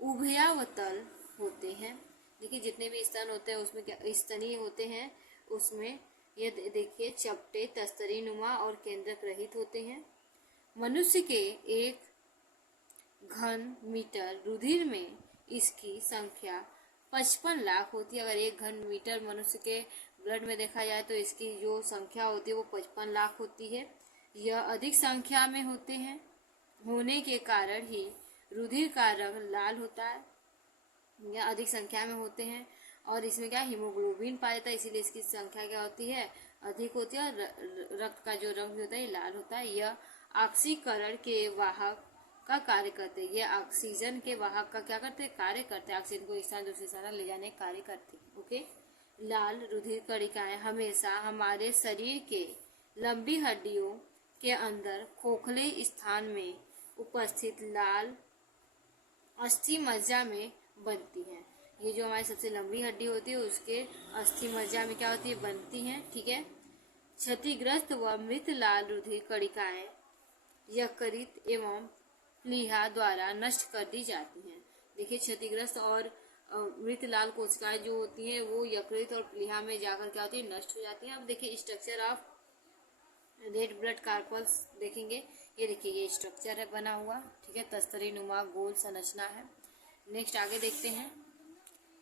उभयावतल होते हैं। देखिए जितने भी स्तन होते हैं उसमें क्या स्तनीय होते हैं, उसमें ये देखिए चपटे, तस्तरीनुमा और केंद्रक रहित होते हैं। मनुष्य के 1 घन मीटर रुधिर में इसकी संख्या 55 लाख होती है। अगर 1 घन मीटर मनुष्य के ब्लड में देखा जाए तो इसकी जो संख्या होती है वो 55 लाख होती है। यह अधिक संख्या में होते हैं होने के कारण ही रुधिर का रंग लाल होता है। यह अधिक संख्या में होते हैं और इसमें क्या हीमोग्लोबिन पाया जाता है, इसीलिए इसकी संख्या क्या होती है? अधिक होती है। और रक्त का जो रंग भी होता है लाल होता है। यह ऑक्सीकरण के वाहक का कार्य करते हैं। ये ऑक्सीजन के वाहक का क्या करते हैं? कार्य करते हैं। ऑक्सीजन को एक स्थान दूसरे स्थान ले जाने का कार्य करते हैं। ओके, लाल रुधिर कणिकाएं हमेशा हमारे शरीर के लंबी हड्डियों के अंदर खोखले स्थान में उपस्थित लाल अस्थि मज्जा में बनती हैं। ये जो हमारी सबसे लंबी हड्डी होती है उसके अस्थि मज्जा में क्या होती है? बनती हैं। ठीक है, क्षतिग्रस्त व मृत लाल रुधिर कणिकाएं यकृत एवं प्लीहा द्वारा नष्ट कर दी जाती हैं। देखिए क्षतिग्रस्त और मृत लाल कोशिकाएं जो होती हैं वो यकृत और प्लीहा में जाकर क्या होती है, नष्ट हो जाती हैं। अब देखिए structure of red blood carpals देखेंगे। ये देखिए ये स्ट्रक्चर है बना हुआ, ठीक है, तस्तरी नुमा गोल संरचना है। नेक्स्ट आगे देखते हैं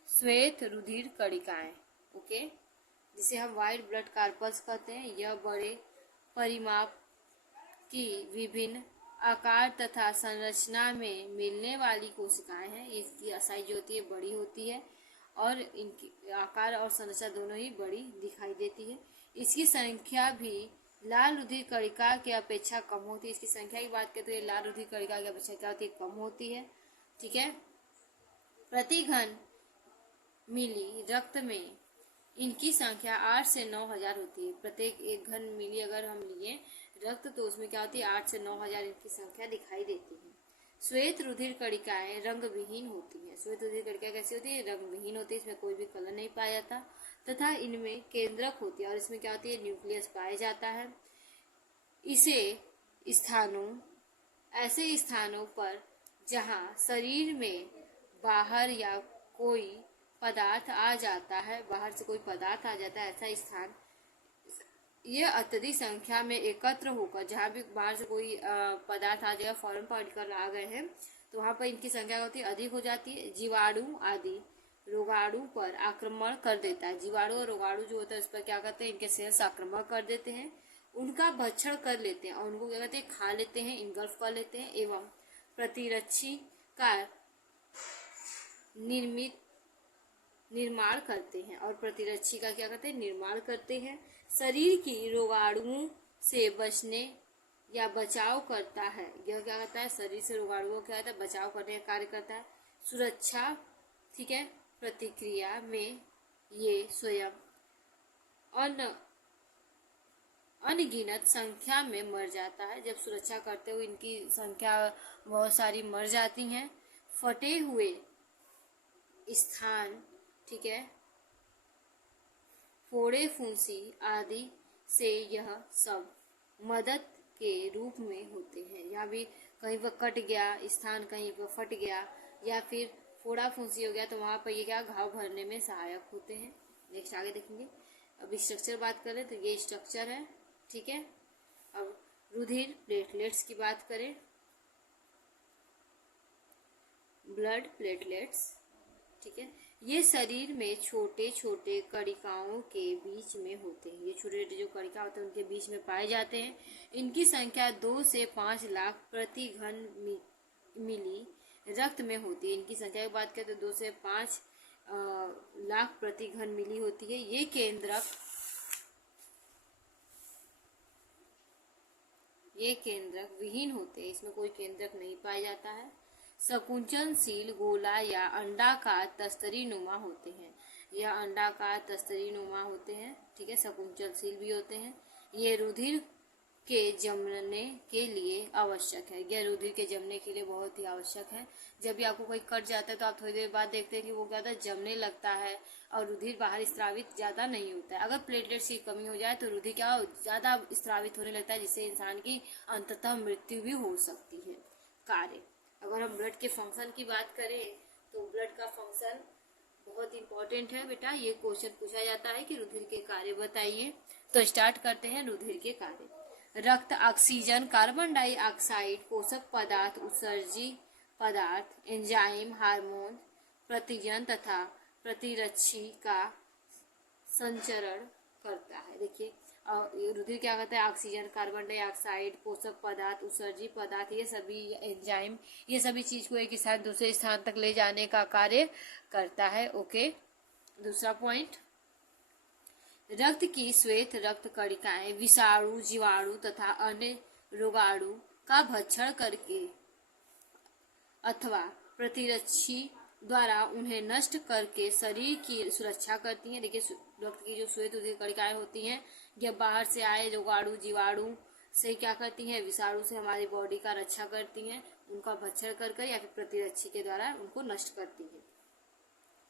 श्वेत रुधिर कणिकाएं, ओके, जिसे हम व्हाइट ब्लड कार्पल्स कहते हैं। यह बड़े परिमाप की विभिन्न आकार तथा संरचना में मिलने वाली कोशिकाएं हैं। इसकी साइज जो होती है बड़ी होती है और इनकी आकार और संरचना दोनों ही बड़ी दिखाई देती है। इसकी संख्या भी लाल रुधिर कणिका की अपेक्षा कम होती है। इसकी संख्या की बात करें तो ये लाल रुधिर कणिका की अपेक्षा क्या होती है, कम होती है, ठीक है। प्रति घन मिली रक्त में इनकी संख्या 8 से 9,000 होती है। प्रत्येक 1 घन मिली अगर हम लिए रक्त तो उसमें क्या होती है, 8 से 9,000 इनकी संख्या दिखाई देती है। श्वेत रुधिर कणिकाएं रंग विहीन होती है। श्वेत रुधिर कणिका कैसी होती है, रंग विहीन होती है, इसमें कोई भी कलर नहीं पाया जाता तथा इनमें केंद्रक होती है और इसमें क्या होती है, न्यूक्लियस पाया जाता है। इसे ऐसे स्थानों पर जहां शरीर में बाहर या कोई पदार्थ आ जाता है, बाहर से कोई पदार्थ आ जाता है, ऐसा स्थान ये अत्यधिक संख्या में एकत्र होकर, जहाँ भी बाहर से कोई पदार्थ आ जाएगा, फॉरेन पार्टिकल आ गए हैं तो वहाँ पर इनकी संख्या होती है अधिक हो जाती है। जीवाणु आदि रोगाणु पर आक्रमण कर देता है। जीवाणु और रोगाणु जो होता है उस पर क्या करते हैं, इनके सेल्स आक्रमण कर देते हैं, उनका भक्षण कर लेते हैं और उनको क्या कहते हैं, खा लेते हैं, इनगल्फ कर लेते हैं एवं प्रतिरक्षी का निर्माण करते हैं और प्रतिरक्षी का क्या करते हैं, निर्माण करते हैं। शरीर की रोगाणुओं से बचने या बचाव करता है। यह क्या करता है, शरीर से रोगाणुओं क्या होता है, बचाव करने का कार्य करता है। सुरक्षा, ठीक है, प्रतिक्रिया में ये स्वयं अनगिनत संख्या में मर जाता है। जब सुरक्षा करते हुए इनकी संख्या बहुत सारी मर जाती हैं। फटे हुए स्थान, ठीक है, फोड़े फुंसी आदि से यह सब मदद के रूप में होते हैं। यहाँ भी कहीं पर कट गया स्थान, कहीं पर फट गया या फिर फोड़ा फुंसी हो गया तो वहाँ पर ये क्या घाव भरने में सहायक होते हैं। नेक्स्ट आगे देखेंगे। अब स्ट्रक्चर बात करें तो ये स्ट्रक्चर है, ठीक है। अब रुधिर प्लेटलेट्स की बात करें, ब्लड प्लेटलेट्स, ठीक है, ये शरीर में छोटे छोटे कणिकाओं के बीच में होते हैं। ये छोटे छोटे जो कणिका होते हैं उनके बीच में पाए जाते हैं। इनकी संख्या 2 से 5 लाख प्रति घन मिली रक्त में होती है। इनकी संख्या की बात करें तो 2 से 5 लाख प्रति घन मिली होती है। ये केंद्रक विहीन होते हैं, इसमें कोई केंद्रक नहीं पाया जाता है। संकुचनशील गोला या अंडाकार तस्तरी नुमा होते हैं। यह अंडाकार तस्तरी नुमा होते हैं, ठीक है, संकुचनशील भी होते हैं। ये रुधिर के जमने के लिए आवश्यक है। यह रुधिर के जमने के लिए बहुत ही आवश्यक है। जब भी आपको कोई कट जाता है तो आप थोड़ी देर बाद देखते हैं कि वो क्या जमने लगता है और रुधिर बाहर स्रावित ज़्यादा नहीं होता है। अगर प्लेटलेट्स की कमी हो जाए तो रुधिर क्या ज़्यादा स्रावित होने लगता है, जिससे इंसान की अंततः मृत्यु भी हो सकती है। कार्य, अगर हम ब्लड के फंक्शन की बात करें तो ब्लड का फंक्शन बहुत इंपॉर्टेंट है बेटा। ये क्वेश्चन पूछा जाता है कि रुधिर के कार्य बताइए। तो स्टार्ट करते हैं रुधिर के कार्य। रक्त, ऑक्सीजन, कार्बन डाइऑक्साइड, पोषक पदार्थ, उत्सर्जी पदार्थ, एंजाइम, हार्मोन, प्रतिजन तथा प्रतिरक्षी का संचरण करता है। देखिए रुधिर क्या करता है, ऑक्सीजन, कार्बन डाइऑक्साइड, पोषक पदार्थ, उत्सर्जी पदार्थ, ये सभी एंजाइम, ये सभी चीज को एक स्थान दूसरे स्थान तक ले जाने का कार्य करता है। ओके, दूसरा पॉइंट, रक्त की श्वेत रक्त कणिकाएं विषाणु, जीवाणु तथा अन्य रोगाणु का भक्षण करके अथवा प्रतिरक्षी द्वारा उन्हें नष्ट करके शरीर की सुरक्षा करती हैं। देखिए रक्त की जो श्वेत रुधिर कणिकाएं होती हैं यह बाहर से आए रोगाणु, जीवाणु से क्या करती हैं, विषाणु से हमारी बॉडी का रक्षा करती हैं, उनका भक्षण कर या फिर प्रतिरक्षी के द्वारा उनको नष्ट करती हैं।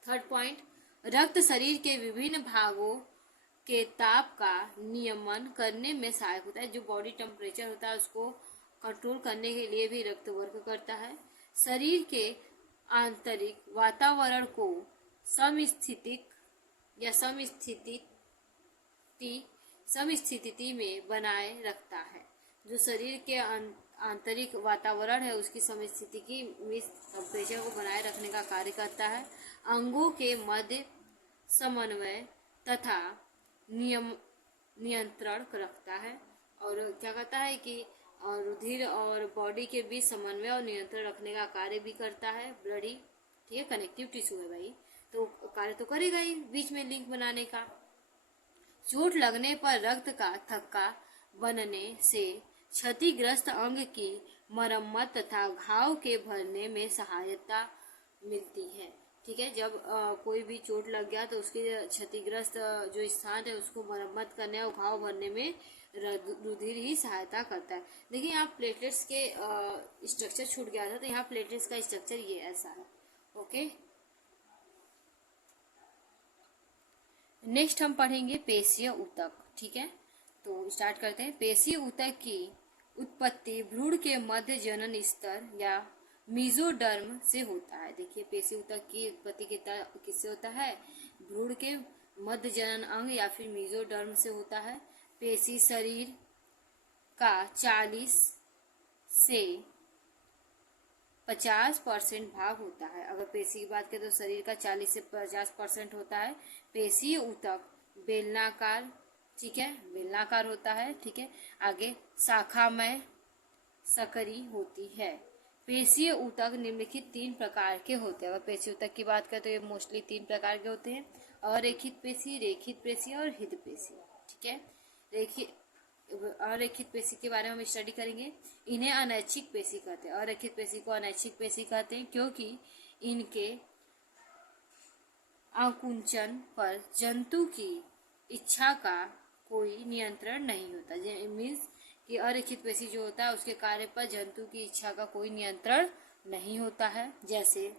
थर्ड पॉइंट, रक्त शरीर के विभिन्न भागों के ताप का नियमन करने में सहायक होता है। जो बॉडी टेम्परेचर होता है उसको कंट्रोल करने के लिए भी रक्त वर्क करता है। शरीर के आंतरिक वातावरण को समस्थितिक या समस्थिति में बनाए रखता है। जो शरीर के आंतरिक वातावरण है उसकी समस्थिति में टेम्परेचर को बनाए रखने का कार्य करता है। अंगों के मध्य समन्वय तथा नियंत्रण रखता है। और क्या कहता है कि रुधिर और बॉडी के बीच समन्वय और नियंत्रण रखने का कार्य भी करता है। ब्लडी, ठीक है, कनेक्टिव टिश्यू है भाई, तो कार्य तो करेगा ही बीच में लिंक बनाने का। चोट लगने पर रक्त का थक्का बनने से क्षतिग्रस्त अंग की मरम्मत तथा घाव के भरने में सहायता मिलती है। ठीक है, जब कोई भी चोट लग गया तो उसके क्षतिग्रस्त जो स्थान है उसको मरम्मत करने और घाव भरने में रुधिर ही सहायता करता है। देखिए यहाँ प्लेटलेट्स के स्ट्रक्चर छूट गया था, तो यहाँ प्लेटलेट्स का स्ट्रक्चर ये ऐसा है। ओके, नेक्स्ट हम पढ़ेंगे पेशीय ऊतक। ठीक है, तो स्टार्ट करते हैं। पेशीय ऊतक की उत्पत्ति भ्रूण के मध्य जनन स्तर या मीजोडर्म से होता है। देखिए पेशी ऊतक की उत्पत्ति किससे होता है? भ्रूण के मध्य जनन अंग या फिर मीजोडर्म से होता है। पेशी शरीर का 40 से 50% भाग होता है। अगर पेशी की बात करें तो शरीर का 40 से 50% होता है। पेशीय ऊतक बेलनाकार, ठीक है, बेलनाकार होता है। ठीक है, आगे शाखामय सकरी होती है। पेशीय ऊतक निम्नलिखित 3 प्रकार के होते हैं। अगर पेशीय ऊतक की बात करें तो ये मोस्टली 3 प्रकार के होते हैं: अरेखित पेशी, रेखित पेशी और हित पेशी। ठीक है, अरेखित पेशी के बारे में हम स्टडी करेंगे। इन्हें अनैच्छिक पेशी कहते हैं। अरेखित पेशी को अनैच्छिक पेशी कहते हैं क्योंकि इनके आकुंचन पर जंतु की इच्छा का कोई नियंत्रण नहीं होता। मीन्स कि अरेखित पेशी जो होता है उसके कार्य पर जंतु की इच्छा का कोई नियंत्रण नहीं होता है। जैसे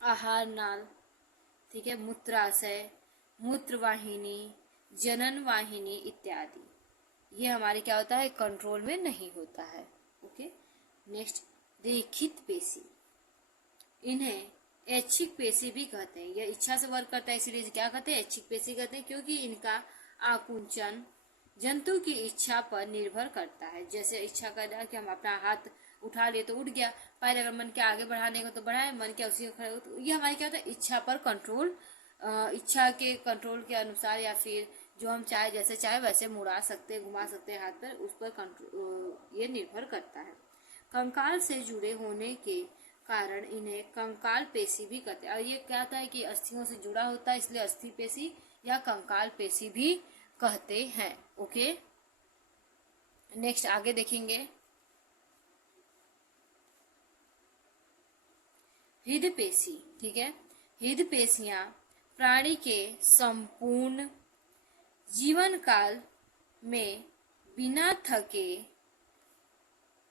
आहार नाल, ठीक है, मूत्राशय, मूत्रवाहिनी, जनन वाहिनी इत्यादि, ये हमारे क्या होता है? कंट्रोल में नहीं होता है। ओके, नेक्स्ट रेखित पेशी। इन्हें ऐच्छिक पेशी भी कहते हैं। यह इच्छा से वर्क करता है, इसीलिए क्या कहते हैं? ऐच्छिक पेशी कहते हैं, क्योंकि इनका आकुंचन जंतु की इच्छा पर निर्भर करता है। जैसे इच्छा कर रहा है कि हम अपना हाथ उठा लिए तो उठ गया, पैर अगर मन के आगे बढ़ाने को तो बढ़ाए, मन के उसी खड़े हो, तो ये हमारी क्या होता है? इच्छा पर कंट्रोल, इच्छा के कंट्रोल के अनुसार या फिर जो हम चाहे जैसे चाहे वैसे मुड़ा सकते, घुमा सकते हाथ पर, उस पर कंट्रोल ये निर्भर करता है। कंकाल से जुड़े होने के कारण इन्हें कंकाल पेशी भी कहते हैं। और ये क्या होता है कि अस्थियों से जुड़ा होता है, इसलिए अस्थि पेशी या कंकाल पेशी भी कहते हैं। ओके, नेक्स्ट आगे देखेंगे। हृदय पेशी, ठीक है, हृदय पेशियां प्राणी के संपूर्ण जीवन काल में बिना थके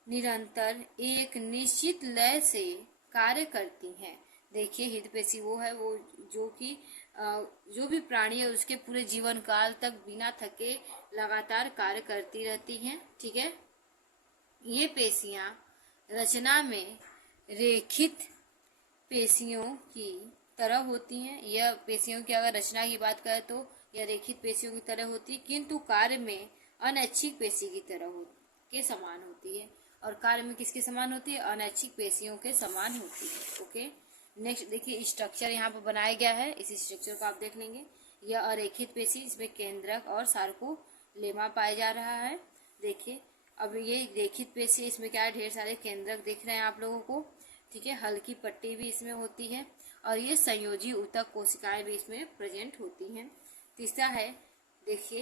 निरंतर एक निश्चित लय से कार्य करती हैं। देखिए हृदय पेशी वो है वो जो कि जो भी प्राणी है उसके पूरे जीवन काल तक बिना थके लगातार कार्य करती रहती हैं। ठीक है, ये पेशियां रचना में रेखित पेशियों की तरह होती हैं। यह पेशियों की अगर रचना की बात करें तो यह रेखित पेशियों की तरह होती है, किंतु कार्य में अनैच्छिक पेशी की तरह के समान होती है। और कार्य में किसके समान होती है? अनैच्छिक पेशियों के समान होती है। ओके, नेक्स्ट देखिए स्ट्रक्चर यहाँ पर बनाया गया है, इस स्ट्रक्चर को आप देख लेंगे। यह अरेखित पेशी, इसमें केंद्रक और सार्कोलेमा पाया जा रहा है। देखिए अब ये रेखित पेशी, इसमें क्या है? ढेर सारे केंद्रक दिख रहे हैं आप लोगों को। ठीक है, हल्की पट्टी भी इसमें होती है और ये संयोजी ऊतक कोशिकाएं भी इसमें प्रेजेंट होती हैं। तीसरा है देखिए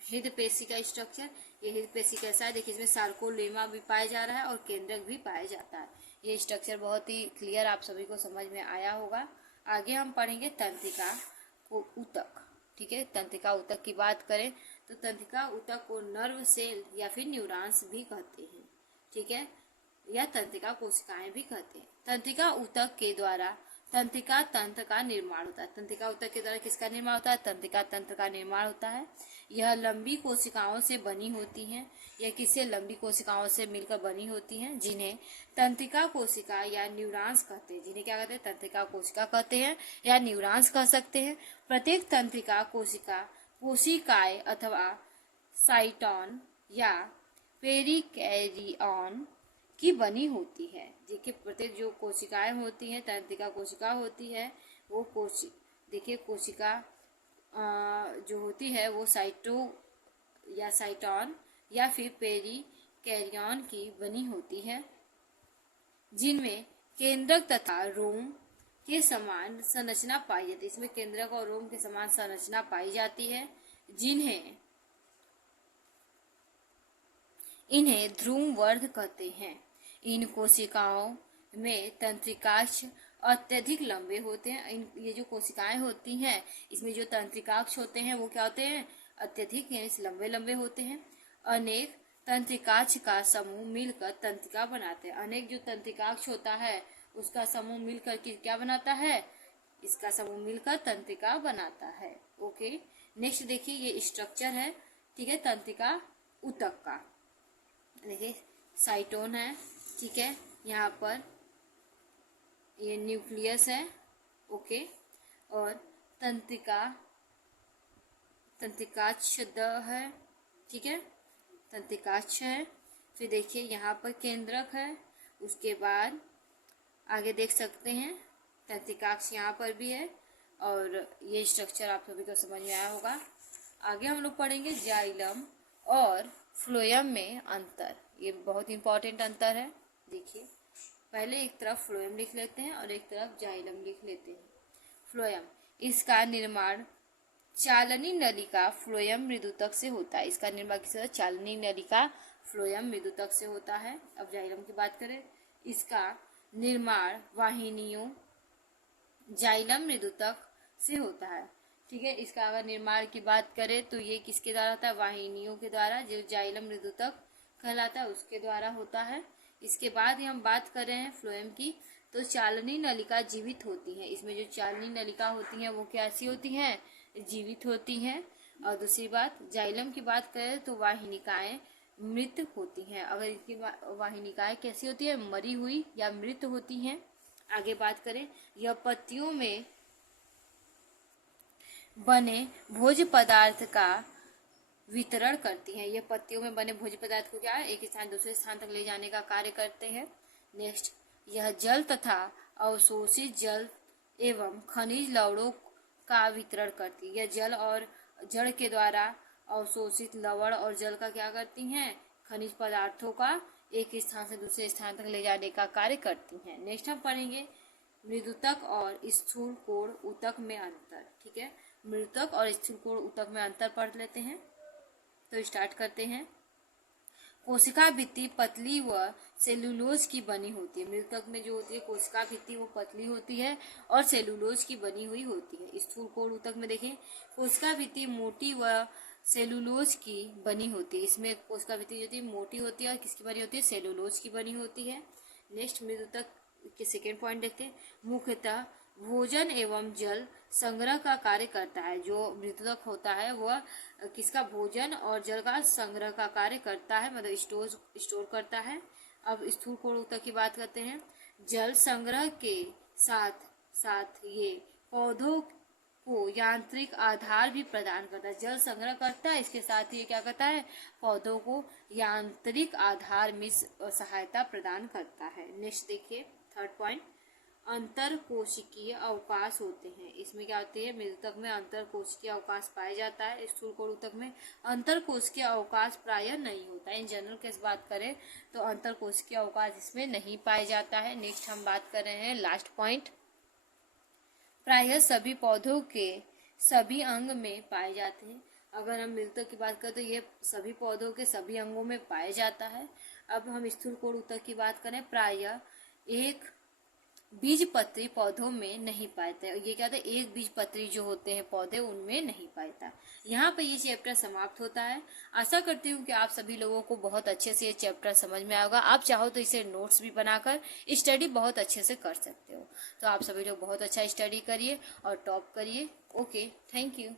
हृदय पेशी का स्ट्रक्चर। ये हृदय पेशी कैसा है? देखिए इसमें सार्कोलेमा भी पाया जा रहा है और केंद्रक भी पाया जाता है। ये स्ट्रक्चर बहुत ही क्लियर आप सभी को समझ में आया होगा। आगे हम पढ़ेंगे तंत्रिका ऊतक। ठीक है, तंत्रिका ऊतक की बात करें तो तंत्रिका ऊतक को नर्व सेल या फिर न्यूरॉन्स भी कहते हैं। ठीक है, या तंत्रिका कोशिकाएं भी कहते हैं। तंत्रिका ऊतक के द्वारा तंत्रिका तंत्र का निर्माण होता है। तंत्रिका ऊतक के द्वारा किसका निर्माण होता है? तंत्रिका तंत्र का निर्माण होता है। यह लंबी कोशिकाओं से बनी होती हैं। यह किससे? लंबी कोशिकाओं से मिलकर बनी होती हैं, जिन्हें तंत्रिका कोशिका या न्यूरॉन्स कहते हैं। जिन्हें क्या कहते हैं? तंत्रिका कोशिका कहते हैं या न्यूरॉन्स कह सकते हैं। प्रत्येक तंत्रिका कोशिकाएं अथवा साइटोन या पेरिकैरियन की बनी होती है। देखिए, प्रत्येक जो कोशिकाएं होती हैं, तंत्रिका कोशिका होती है, वो कोशिका जो होती है वो साइटो या साइटोन या फिर पेरिकैरियन की बनी होती है, जिनमें केंद्रक तथा रोम के समान संरचना पाई जाती है। इसमें केंद्रक और रोम के समान संरचना पाई जाती है, इन्हें ध्रुववर्ध कहते हैं। इन कोशिकाओं में तंत्रिकाक्ष अत्यधिक लंबे होते हैं। ये जो कोशिकाएं होती हैं, इसमें जो तंत्रिकाक्ष होते हैं वो क्या होते हैं? अत्यधिक यानी लंबे लंबे होते हैं। अनेक तंत्रिकाक्ष का समूह मिलकर तंत्रिका बनाते हैं। अनेक जो तंत्रिकाक्ष होता है उसका समूह मिलकर क्या बनाता है? इसका समूह मिलकर तंत्रिका बनाता है। ओके, नेक्स्ट देखिए, ये स्ट्रक्चर है, ठीक है, तंत्रिका ऊतक का। देखिए, साइटोन है, ठीक है, यहाँ पर ये न्यूक्लियस है, ओके, और तंत्रिकाक्ष है, ठीक है, तंत्रिकाक्ष है। फिर देखिए यहाँ पर केंद्रक है, उसके बाद आगे देख सकते हैं तंत्रिकाक्ष यहाँ पर भी है, और ये स्ट्रक्चर आप सभी को समझ में आया होगा। आगे हम लोग पढ़ेंगे जाइलम और फ्लोएम में अंतर। ये बहुत इंपॉर्टेंट अंतर है। देखिए, पहले एक तरफ फ्लोएम लिख लेते हैं और एक तरफ जाइलम लिख लेते हैं। फ्लोएम, इसका निर्माण चालनी नलिका फ्लोएम मृदुतक से होता है। इसका निर्माण किससे? चालनी नलिका फ्लोएम मृदुतक से होता है। अब जाइलम की बात करें, इसका निर्माण वाहिनियों जाइलम मृदुतक से होता है, ठीक है। इसका अगर निर्माण की बात करें तो ये किसके द्वारा होता है? वाहिनियों के द्वारा, जो जाइलम मृदुतक कहलाता है उसके द्वारा होता है। इसके बाद ही हम बात कर रहे हैं फ्लोएम की, तो चालनी नलिका जीवित होती है। इसमें जो चालनी नलिका होती हैं वो कैसी होती हैं? जीवित होती हैं। और दूसरी बात, जाइलम की बात करें तो वाहिनिकाएं मृत होती हैं। अगर इसकी वाहिनिकाएं कैसी होती है? मरी हुई या मृत होती हैं। आगे बात करें, यह पत्तियों में बने भोज्य पदार्थ का वितरण करती हैं। यह पत्तियों में बने भोज्य पदार्थ को क्या है? एक स्थान दूसरे स्थान तक ले जाने का कार्य करते हैं। नेक्स्ट, यह जल तथा अवशोषित जल एवं खनिज लवणों का वितरण करती है। यह जल और जड़ के द्वारा अवशोषित लवण और जल का क्या करती हैं? खनिज पदार्थों का एक स्थान से दूसरे स्थान तक ले जाने का कार्य करती हैं। नेक्स्ट हम पढ़ेंगे मृदुतक और स्थूल कोण ऊतक में अंतर, ठीक है। मृदुतक और स्थूल कोण ऊतक में अंतर पढ़ लेते हैं, तो स्टार्ट करते हैं। कोशिका भित्ति पतली व सेलुलोज की बनी होती है। मृदुतक में जो होती है कोशिका भित्ति वो पतली होती है और सेलुलोज की बनी हुई होती है। स्थूल कोण ऊतक में देखें, कोशिका भित्ति मोटी व सेलुलोज की बनी होती है। इसमें कोशिका भित्ति जो होती है मोटी होती है और किसकी बनी होती है? सेलुलोज की बनी होती है। नेक्स्ट, मृदुतक के सेकेंड पॉइंट देखते हैं। मुख्यतः भोजन एवं जल संग्रह का कार्य करता है। जो मृदुतक होता है वह किसका? भोजन और जल का संग्रह का कार्य करता है, मतलब स्टोर करता है। अब स्थूल कोण ऊतक की बात करते हैं। जल संग्रह के साथ साथ ये पौधों को यांत्रिक आधार भी प्रदान करता है। जल संग्रह करता है, इसके साथ ही क्या करता है? पौधों को यांत्रिक आधार में सहायता प्रदान करता है। नेक्स्ट देखिए, थर्ड पॉइंट, अंतर कोशिकीय अवकाश होते हैं। इसमें क्या होती है? मृदुतक में अंतर कोशिकीय अवकाश पाया जाता है। स्थूल कोण ऊतक में अंतर कोशिकीय अवकाश प्रायः नहीं होता है। इन जनरल केस बात करें तो अंतर कोशिकीय अवकाश इसमें नहीं पाया जाता है। नेक्स्ट हम बात कर रहे हैं लास्ट पॉइंट, प्रायः सभी पौधों के सभी अंग में पाए जाते हैं। अगर हम मृदुतक की बात करें तो ये सभी पौधों के सभी अंगों में पाया जाता है। अब हम स्थूल कोण ऊतक की बात करें, प्रायः एक बीजपत्री पौधों में नहीं पाता है। ये क्या होता है, एक बीजपत्री जो होते हैं पौधे उनमें नहीं पाता। यहाँ पे ये चैप्टर समाप्त होता है। आशा करती हूँ कि आप सभी लोगों को बहुत अच्छे से ये चैप्टर समझ में आएगा। आप चाहो तो इसे नोट्स भी बनाकर स्टडी बहुत अच्छे से कर सकते हो। तो आप सभी लोग बहुत अच्छा स्टडी करिए और टॉप करिए। Okay, thank you.